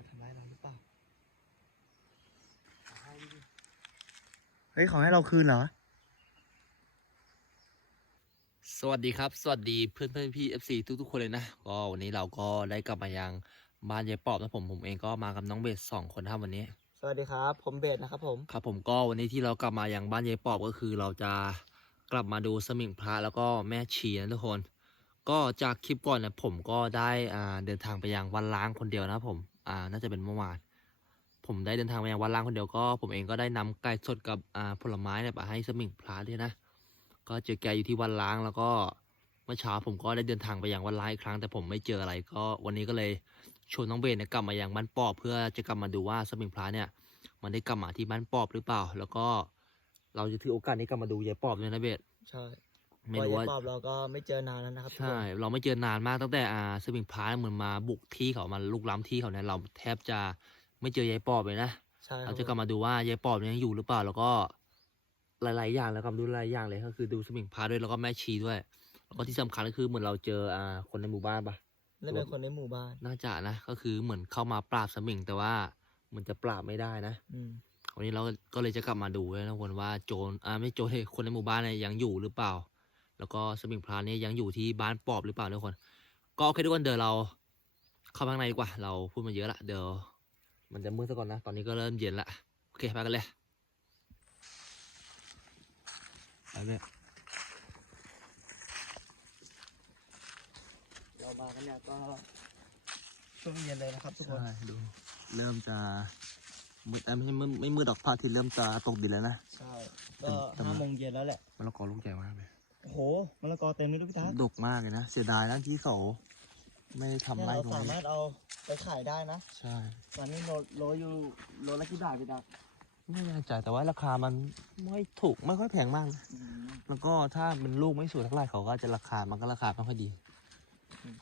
มาทำร้ายเราหรือเปล่าเอาให้ดิเฮ้ยเขาให้เราคืนเหรอ สวัสดีครับ สวัสดีเพื่อนเพื่อนพี่ FC ทุกทุกๆคนเลยนะ ก็วันนี้เราก็ได้กลับมายังบ้านยายปอบนะผมผมเองก็มากับน้องเบสสองคนนะครับวันนี้ สวัสดีครับ ผมเบสนะครับผมครับผมก็วันนี้ที่เรากลับมายังบ้านยายปอบก็คือเราจะกลับมาดูสมิงพระแล้วก็แม่ชีนะทุกคน ก็จากคลิปก่อนเนี่ยผมก็ได้อ่าเดินทางไปยังวันล้างคนเดียวนะครับผม อ่าน่าจะเป็นเมื่อวานผมได้เดินทางไปยังวันล้างคนเดียวก็ ผมเองก็ได้นำไก่สดกับอ่าผลไม้เนี่ยไปให้สมิงพระด้วยนะ ก็เจอแกอยู่ที่วันล้างแล้วก็เมื่อเช้าผมก็ได้เดินทางไปยังวันล้างอีกครั้ง แต่ผมไม่เจออะไรก็วันนี้ก็เลยชวนน้องเบนเนี่ยกลับมายังบ้านปอบเพื่อจะกลับมาดูว่าสมิงพระเนี่ย มันได้กลับมาที่บ้านปอบหรือเปล่า แล้วก็เราจะถือโอกาสนี้กลับมาดูยายปอบด้วยนะเบสใช่ ไม่รู้ว่าเพะยยปอบเราก็ไม่เจอนานแล้วนะครับทุกใช่คนเราไม่เจอนานมากตั้งแต่อ่าสมิงพระเหมือนมาบุกที่เขามาลุกล้ำที่เขาเนี่ยเราแทบจะไม่เจอยายปอบเลยนะใช่คเรารับจะกลับมาดูว่ายายปอบยังอยู่หรือเปล่า แล้วก็หลาย ๆ อย่างแล้วก็ดูหลายอย่างเลยก็คือดูสมิงพระด้วยแล้วก็แม่ชีด้วย แล้วก็ที่สำคัญก็คือเหมือนเราเจออ่าคนในหมู่บ้านปะ นั่นเป็นคนในหมู่บ้าน น่าจะนะก็คือเหมือนเข้ามาปราบสมิงแต่ว่าเหมันจะปราบไม่ได้นะอืมวันนี้เราก็เลยจะกลับมาดูเลยนะคนว่าโจรอ่าไม่โจรเลยคนในหมู่บ้านเนี่ยยังอยู่หรือเปล่า แล้วก็สมิงพรานเนี่ยยังอยู่ที่บ้านปอบหรือเปล่าทุกคน ก็โอเคทุกคนเดี๋ยวเราเข้าข้างในดีกว่า เราพูดมาเยอะละเดี๋ยวมันจะมืดซะก่อนนะ ตอนนี้ก็เริ่มเย็นละโอเคไปกันเลยไปเลยเรามากันเนี่ยก็ช่วงเย็นเลยนะครับทุกคน ใช่ดูเริ่มจะมืดเอ้ยไม่ใช่มืดไม่มืดดอกพระอาทิตย์เริ่มจะตกดินแล้วนะ ใช่ ก็แต่ห้าโมงเย็นแล้วแหละมะละกอลูกใหญ่มากเลย โอ้โหมะละกอเต็มเลยลูกพี่ทัศน์ดกมากเลยนะ เสียดายนะที่เขาไม่ได้ทำเนี่ยไร่เราตรงสานี้มารถเอาไปขายได้นะใช่ ตอนนี้โลโลอยู่โลละกี่บาทพี่ทัศน์ไม่แน่ใจแต่ว่าราคามันไม่ถูกไม่ค่อยแพงมากนะอืมแล้วก็ถ้าเป็นลูกไม่สวยเท่าไหร่เขาก็จะราคามันก็ราคาไม่ค่อยดีอืม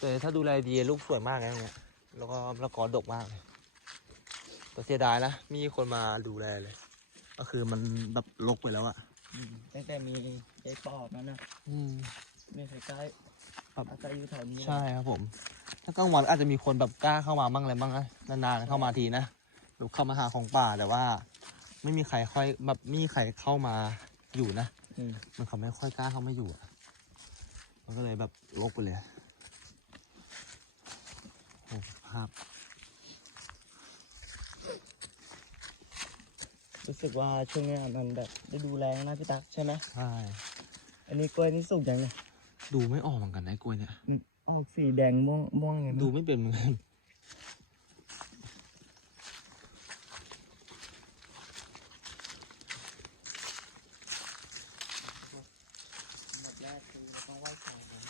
แต่ถ้าดูแลดีลูกสวยมากนะเนี่ยแล้วก็มะละกอดกมากเลยแต่เสียดายนะไมมีคนมาดูแลเลย ก็คือมันแบบรกไปแล้วอะอืม ตั้งแต่มีไอ้ปอบนั่นนะอืมไม่เคยใกล้ครับ อาศัยอยู่แถวนี้นะใช่ครับผม ถ้ากลางวันอาจจะมีคนแบบกล้าเข้ามาบ้างอะไรบ้างนะนานๆเข้ามาทีนะหรือเข้ามาหาของป่าแต่ว่า ไม่มีใครค่อยแบบไม่มีใครเข้ามาอยู่นะอืมมันเขาไม่ค่อยกล้าเข้ามาอยู่อะมันก็เลยแบบลกไปเลยโอ้ภาพรู้สึกว่าช่วงเนี้ยมันแบบ ได้ดูแลนะพี่ตั๊กใช่ไหมใช่อันนี้กล้วยนี่สุกยังเนี่ยดูไม่ออกเหมือนกันนะไอ้กล้วยเนี่ย มันออกสีแดงม่วงม่วงไงดูไม่เป็นเหมือนกันอันดับแรกคือเราต้องไหว้ศาลก่อน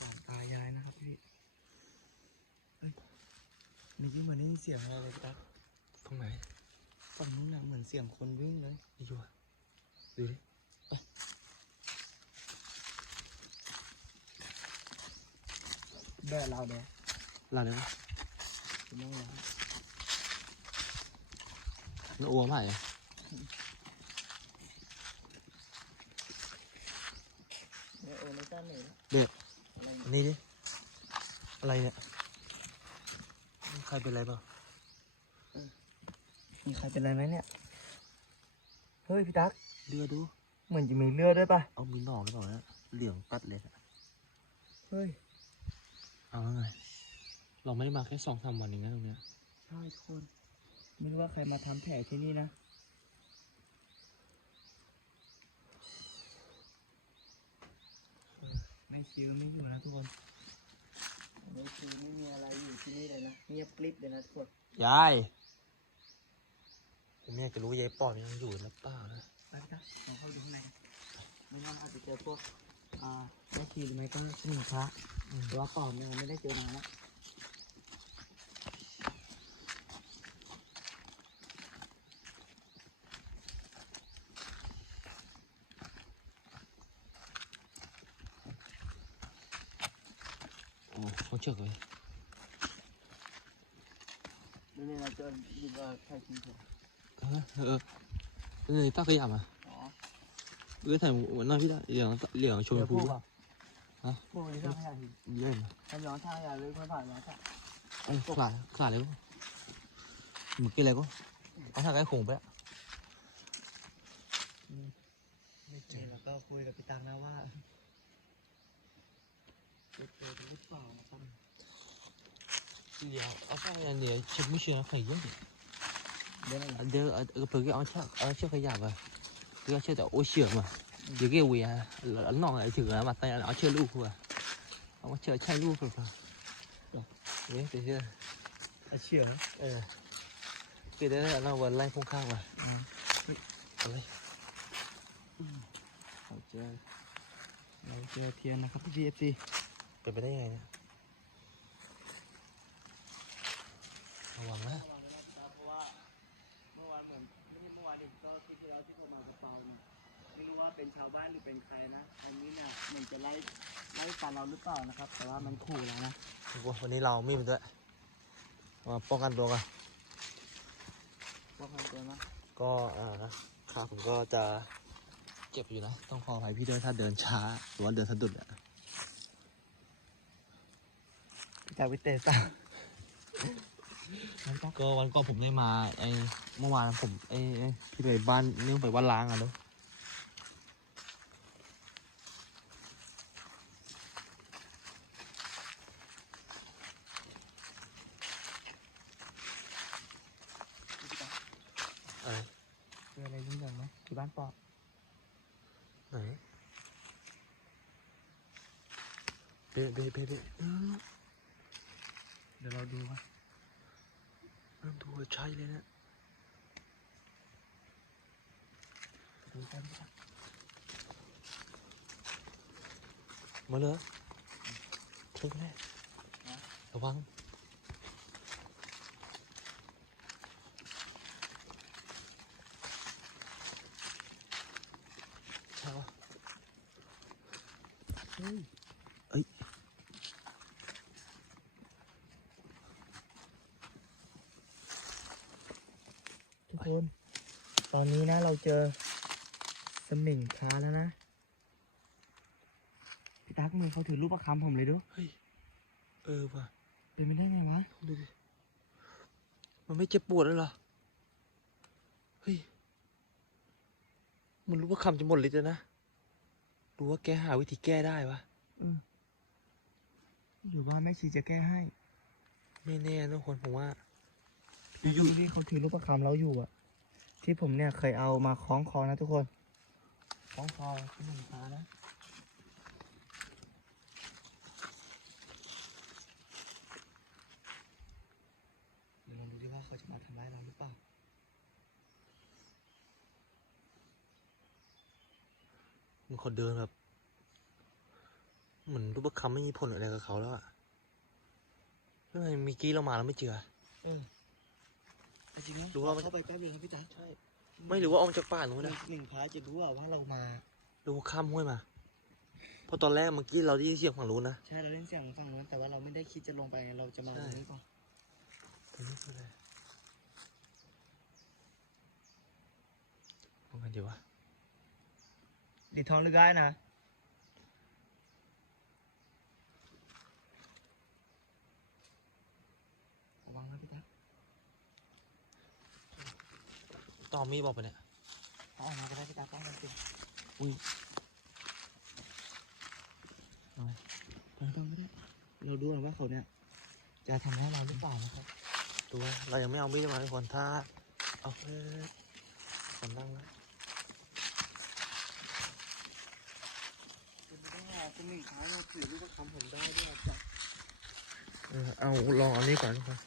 ศาลตายายนะครับพี่เฮ้ยเมื่อกี้เหมือนได้ยินเสียงอะไรเลยพี่ตั๊กตรงไหน ฝั่งนู้นน่ะเหมือนเสียงคนวิ่งเลยนี่ดูอะ ดูดิแดดเราแดดลาเลยปะคุณต้องอน้าอัวใหม่เด็กนนี้ดิ อะไรเนี่ย ใครเป็นอะไรเปล่ามีใครเป็นอะไรไหมเนี่ย เฮ้ย พี่ตั๊ก เลือดดู เหมือนจะมีเลือดด้วยป่ะเอามีหนองหรือเปล่าเนี่ยเหลืองตัดเลยอะเฮ้ย เอาแล้วไง เราไม่ได้มาแค่สองสามวันเองนะตรงเนี้ย ใช่ทุกคนไม่รู้ว่าใครมาทำแผลที่นี่นะ ไม่คิวไม่อยู่นะทุกคน ไม่คิวไม่มีอะไรอยู่ที่นี่เลยนะเงียบกริบเลยนะทุกคน ยายผมอยากจะรู้ยายปอดยังอยู่หรือเปล่านะ ไปพี่ตั๊กลองเข้าดูข้างในไม่งั้นอาจจะเจอพวกอ่าแม่ชีหรือไม่ก็สมุนพระหรือว่าปอบเนี่ยไม่ได้เจอนานแล้วโอ้เขาเชือเลยนี่เนี่ยเราเจออยู่กับใครกินเถอะเออเออเออตาขยำอะอ๋อเออถ่า ยเหมือนหน้าพี่ได้เหลืองเหลืองชมพูฮะฮะพวกนี้ทำให้อะไรเล่นทำย้อนท่าอย่าเลยค่อยผ่านย้อนท่าเอ้ยขลาดขลาดเลยมึงกินอะไรกูเอาทางไอ้ขงไปอะไม่เจอแล้วก็คุยกับพี่ตังนะว่าจะเจอหรือเปล่านะครับเดี๋ยวเอาข้าวอย่างเดียวเช็คไม่เชื่อใครเยอะ ดิเดี๋ยวอะไรเดี๋ยวเอาเอาเผื่อเอาเชือกเอาเชือกขยับไปเดี๋ยวเอาเชือกแต่โอ้เชือกมาเดี๋ยวแกเวียแล้วน้องไอ้ถือแล้วมาแต่เอาเชือกลูกกูอะเอามาเชือกใช่ลูกเปล่าๆเนี่ยเดี๋ยวเชือกอาเชื่อเออคือได้แล้วเราวันไล่พงข้างมาอะไรเราเจอเราเจอเทียนนะครับพี่เอฟซีเป็นไปได้ยังไงเนี่ยระวังนะ ที่ที่แล้วที่โทรมากับเปาเนี่ยไม่รู้ว่าเป็นชาวบ้านหรือเป็นใครนะ อันนี้เนี่ยมันจะไล่ไล่ฟันเราหรือเปล่านะครับ แต่ว่ามันขู่เรานะวันนี้เรามีดมันด้วยมาป้องกันตัวกันว่าพันตัวนะก็อ่าขาผมก็จะเจ็บอยู่นะ ต้องขออภัยพี่ด้วยถ้าเดินช้าหรือว่าเดินสะดุดอะจากวิเตซ่า ก็วันก่อนผมได้มาไอเมื่อวานผมไอไอ้พี่ไปบ้านนี่ไปบ้านล้างอะเนาะอะไรเจออะไรรุ่งเรืองไหมที่บ้านปอไหนเบ๊ะเบ๊ะเบ๊ะเบ๊ะเออ เดี๋ยวเราดูว่า เริ่มดูว่าใช่เลยนะดูกันมาเลยถึงแน่ระวังใช่ปะเฮ้ย เอ้ย ทุก คน ตอนนี้นะเราเจอสมิงพระแล้วนะ พี่ตั๊กมือเขาถือรูปประคำผมเลยดู เฮ้ย เออว่ะ เป็นไปได้ไงวะ ดูดิ มันไม่เจ็บปวดเลยเหรอ เฮ้ย มันรู้ว่าคำจะหมดฤทธิ์แล้วนะ รู้ว่าแกหาวิธีแก้ได้วะเออหรือว่าแม่ชีจะแก้ให้ ไม่แน่นะคนผมว่า อยู่ที่เขาถือรูปประคำเราอยู่อะที่ผมเนี่ยเคยเอามาคล้องคอนะทุกคนคล้องคอสมิงพระนะเดี๋ยวลองดูดิว่าเขาจะมาทำร้ายเราหรือเปล่ามันคนเดินแบบเหมือนรูปคำไม่มีผลอะไรกับเขาแล้วอะแล้วทำไมเมีกี้เรามาแล้วไม่เจอ เออ จริงๆนะดูว่ามัน เข้าไปแป๊บเดียวครับพี่ตาใช่ ไม่รู้ว่าออกมาจากป่าหรือหไงนึ่งหนึ่งพระจะรู้อะว่าเรามา ดูว่าข้ามห้วยมา เพราะตอนแรกเมื่อกี้เราได้ยินเสียงฝั่งนู้นนะ ใช่เราเล่นเสียงฝั่งนู้นแต่ว่าเราไม่ได้คิดจะลงไปไงเราจะมาใช่ ตรงนี้ก่อนตรงนี้คืออะไรว่าไงดีวะดิดทองลึกได้นะระวังนะพี่ตา ต่อมีดบอกไปเนี่ยเอาออกมาก็ได้พี่ตาป้องกันตัวอุ้ยเราต้องไม่ได้เราดูก่อนว่าเขาเนี่ย จะทำให้เราหรือเปล่านะครับดูว่าเรายังไม่เอามีดมาทุกคนถ้าเอาเออคนนั่งแล้วเป็นไปได้ไงเป็นหนึ่งครั้งเราถือรูปคำผมได้ด้วยนะจ๊ะ เออเอาลองเอานี้ก่อนทุกคน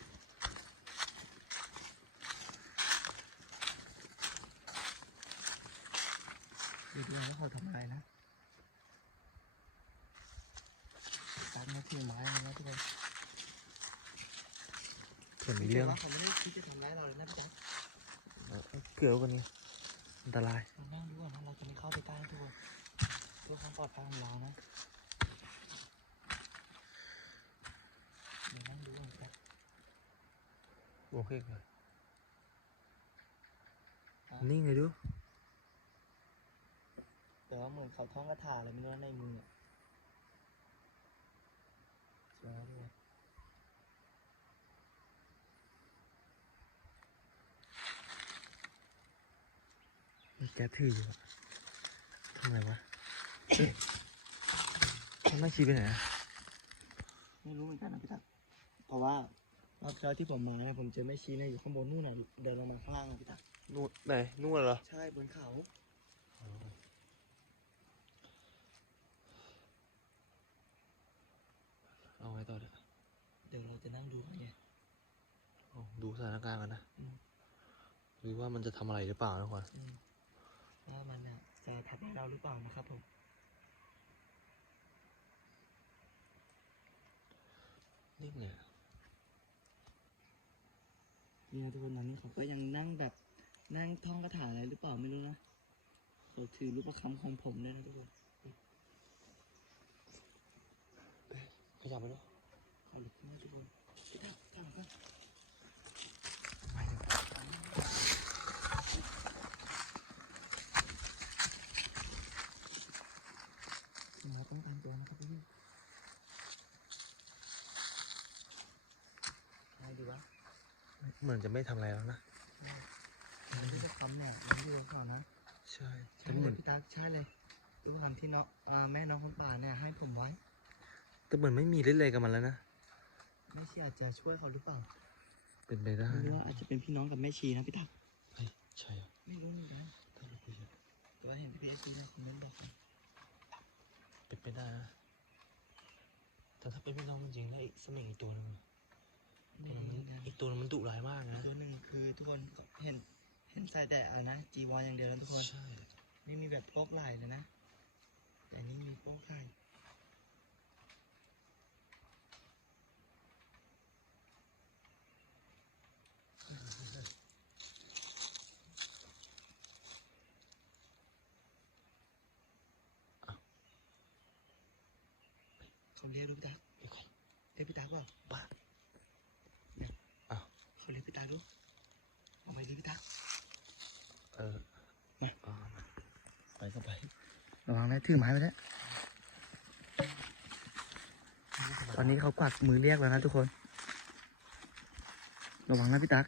ดูดูว่าเขาทำอะไรนะตัดมาถือไม้เลยนะทุกคนเผื่อมีเรื่องว่าเขาไม่ได้คิดจะทำร้ายเราเลยนะพี่จ๊ะเผื่อวันนี้อันตรายเรานั่งดูก่อนนะเราจะไม่เข้าไปใกล้นะทุกคนเพื่อความปลอดภัยของเรานะเดี๋ยวนั่งดูก่อนจ้ะโอเคเลยนี่ไงดู แต่ว่าเหมือนเขาท้องคาถาอะไรไม่รู้ในมือสวด้วยแกถือทำไมวะมัไม่ชี้ไปไหนไม่รู้เหมือนกันนะพี่ตักเพราะว่ารอบที่แล้วที่ผมมาเนี่ยผมเจอแม่ชีเนี่ยอยู่ข้างบนนู่นน่ะเดินลงมาข้างล่างนะพี่ตักนู่นไหนนู่นเหรอ ใช่บนเขา เอาไงต่อเนี่ยเดี๋ยวเราจะนั่งดูกันไงเอาดูสถานการณ์กันนะอืมหรือว่ามันจะทำอะไรหรือเปล่านะครัอืมว่ามันน่ะจะทำให้เราหรือเปล่านะครับผมนิ่งเลยนี่นะทุกคนตอนนี้เขาก็ยังนั่งแบบนั่งท่องคาถาอะไรหรือเปล่าไม่รู้นะเขาถือรูปประคำของผมด้วยนะทุกคนขยับไปด้วย เราต้องการตัวนะครับพี่ใครดีวะ เหมือนจะไม่ทำอะไรแล้วนะมันที่จะคำเนี่ยมันที่เราสอนนะ ใช่ใช่เหมือนพี่ตั๊กใช่เลยรูปคำที่เอ่อแม่น้องคนป่าเนี่ยให้ผมไว้ แต่เหมือนไม่มีเล่นอะไรกับมันแล้วนะ แม่ชีอาจจะช่วยเขาหรือเปล่าเป็นไปได้ไม่รู้ว่าอาจจะเป็นพี่น้องกับแม่ชีนะพี่ตั๊กเฮ้ยใช่เหรอไม่รู้เหมือนกันถ้าเราคุยกันแต่ว่าเห็นพี่เอชีนะคอมเมนต์บอกมาเป็นไปได้นะแต่ถ้าเป็นพี่น้องจริงๆแล้วอีกสมิงอีกตัวหนึงอะไม่ตัวรู้นั้นเหมือนกันอีกตัวนึงมันดุร้ายมากนะตัวหนึ่งคือทุกคนเห็นเห็นใส่แต่อะไรนะจีวรอย่างเดียวนะทุกคนใช่ไม่มีแบบโป๊กไหล่เลยนะ แต่อันนี้มีโป๊กไหล่ เขาเรียกดูพี่ตักไอ้ใครเรียกพี่ตักเปล่าบ้าเขาเรียกพี่ตักดูเอาไปเรียกพี่ตักเออมาอ่าไปก็ไประวังนะถือไม้ไปแล้วตอนนี้เขากวักมือเรียกแล้วนะทุกคน ระวังนะพี่ตั๊ก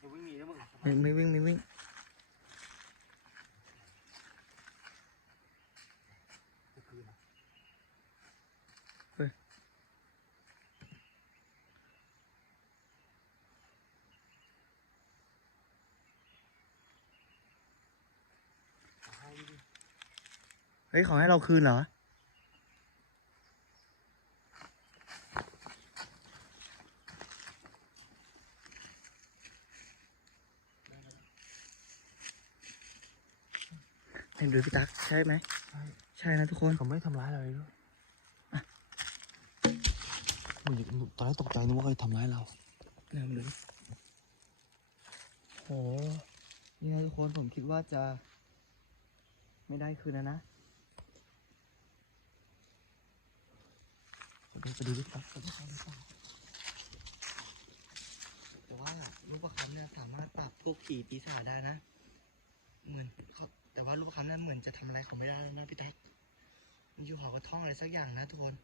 อย่าวิ่งหนีนะมึงไม่ไม่วิ่งไม่วิ่ง เฮ้ยขอให้เราคืนเหรอ เห็นดูพี่ตั๊กใช่ไหม ใช่นะทุกคน เขาไม่ได้ทำร้ายเราเลยด้วยมึงมึงตอนแรกตกใจนึกว่าเขาจะทำร้ายเราเริ่มเลยโหนี่นะทุกคนผมคิดว่าจะไม่ได้คืนนะนะผม ไปดูดิครับผมเขาหรือเปล่าแต่ว่ารูปประคำเนี่ยสามารถปราบพวกผีปีศาจได้นะ เหมือนเขาแต่ว่ารูปประคำนั้นเหมือนจะทำอะไรเขาไม่ได้นะพี่ตั๊กมันอยู่หอกระท่องอะไรสักอย่างนะทุกคน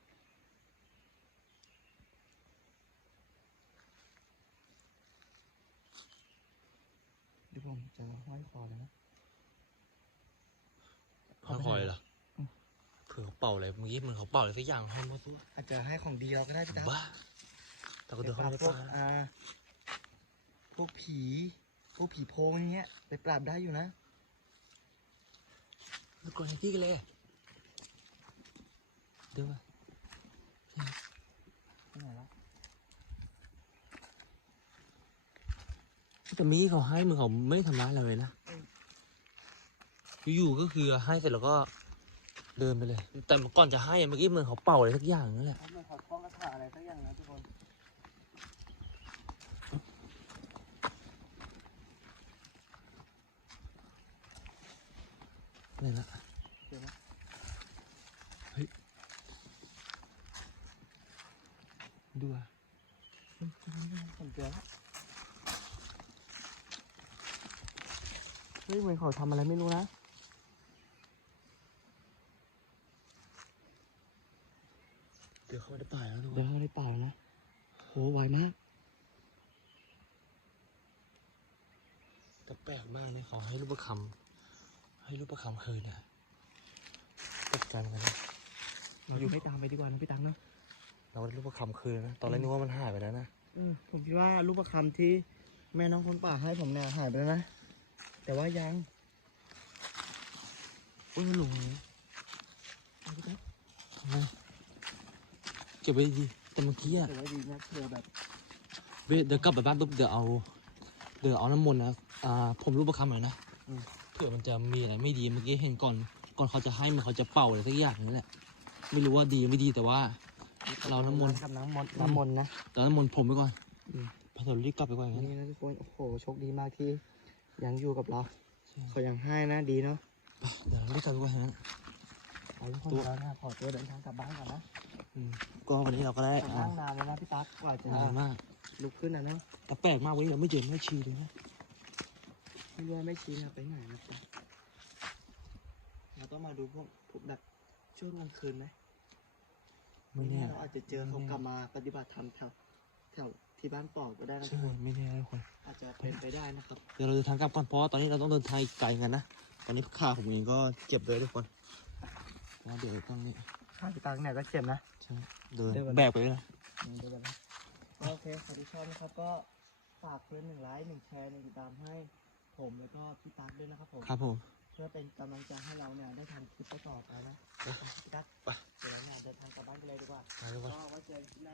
เดี๋ยวผมจะห้อยคอเลยนะ ห้อยคอยเหรอ อเผื่อเขาเป่าอะไรเมื่อกี้เหมันเขาเป่าอะไรสักอย่างห้อยมาตัวอาจจะให้ของดีเราก็ได้พี่ตั๊กบ้าแต่ก็เดินเข้าไปมาในพวกอ่าพวกผีพวกผีโพงอย่างเงี้ยไปปราบได้อยู่นะแล้วก่อนที่กันเลยเดินมาที่ไหนละแต่มีเขาให้มึงเขาไม่ทำร้ายเราเลยนะอยู่ๆก็คือให้เสร็จแล้วก็ เดินไปเลย แต่ก่อนจะให้อะเมื่อกี้เหมือนเขาเป่าอะไรสักอย่างนั่นแหละเขาไม่ขอท่องคาถาอะไรสักอย่างนะทุกคนนี่นละเดี๋ยวนะดูอะเฮ้ยผมเจอแล้วเฮ้ยเหมือนเขาทำอะไรไม่รู้นะ เดี๋ยวเข้ามาในป่าแล้วทุกคเดินนเข้าในป่านะโหไวมากแต่แปลกมากเลยเขาให้รูปประคำให้รูปประคำคืนนะตกใจเหมือนกันนะเราอยู่ไม่ตามไปดีกว่านะพี่ตังเนาะเราได้รูปประคำคืนนะตอนแรกนึกว่ามันหายไปแล้วนะเออผมคิดว่ารูปประคำที่แม่น้องคนป่าให้ผมเนี่ยหายไปแล้วนะแต่ว่ายังโอ้ยมันหลงเลยเอาพี่ตั๊ กทำไมเก็บไว้ดีแต่เมื่อกี้อะแต่ว่าดีนะเผื่อแบบเว้ยเดี๋ยวกลับไปบ้านปุ๊บเดี๋ยวเอา เดี๋ยวเอาน้ำมนต์นะอ่าผมรูปประคำหน่อยนะเผื่อมันจะมีอะไรไม่ดีเมื่อกี้เห็นก่อน ก่อนเขาจะให้มันเขาจะเป่าอะไรสักอย่างนี่แหละ ไม่รู้ว่าดีไม่ดีแต่ว่า เราน้ำมนต์กับน้ำมนต์น้ำมนต์นะแต่น้ำมนต์ผมไปก่อนอืมพอเรารีบกลับไปก่อนอย่างนั้นนี่นะทุกคนโอ้โหโชคดีมากที่ยังอยู่กับเราใช่เขายังให้นะดีเนาะเดี๋ยวเรารีบกลับไปก่อนอย่างนั้นเอาทุกคนตัวแล้วนะขอตัวเดินทางกลับบ้านก่อนนะอืม ก็วันนี้เราก็ได้กลับอ่าบ้านนานแล้วนะพี่ตั๊กกว่าจะนานมากลุกขึ้นนะเนาะแต่แปลกมากวันนี้เราไม่เจอแม่ชีเลยนะไม่รู้ว่าไม่ชี้นะไปไหนนะครับเราต้องมาดูพวกพวกแบบช่วงกลางคืนไหมไม่แน่เราอาจจะเจอเขากลับมาปฏิบัติธรรมแถวแถวที่บ้านปอกก็ได้นะทุใช่กคนไม่แน่ทุกคนอาจจะเป็นไปได้นะครับ เดี๋ยวเราเดินทางกลับก่อนเพราะว่าตอนนี้เราต้องเดินทางอีกไกลกันนะ ตอนนี้ขาผมเองก็เจ็บเลยทุกคนเพราะว่าเดี๋ยวต้องนี่ถ้าพี่ตังเนี่ยก็เจ็บนะใช่ เดินเดินก่อนแบกไปเลยนะอืมเดี๋ยวก่อนนะโอเคใครที่ชอบนะครับก็ฝากเพื่อนหนึ่งไลค์หนึ่งแชร์หนึ่งติดตามให้ผมแล้วก็พี่ตั๊กด้วยนะครับผมครับผมเพื่อเป็นกำลังใจให้เราเนี่ยได้ทำคลิปต่อๆไปนะพี่ตั๊กไปเดี๋ยวเราเนี่ยเดินทางกลับบ้านกันเลยดีกว่ามาทุกคนก็ไว้เจอกันคลิปหน้า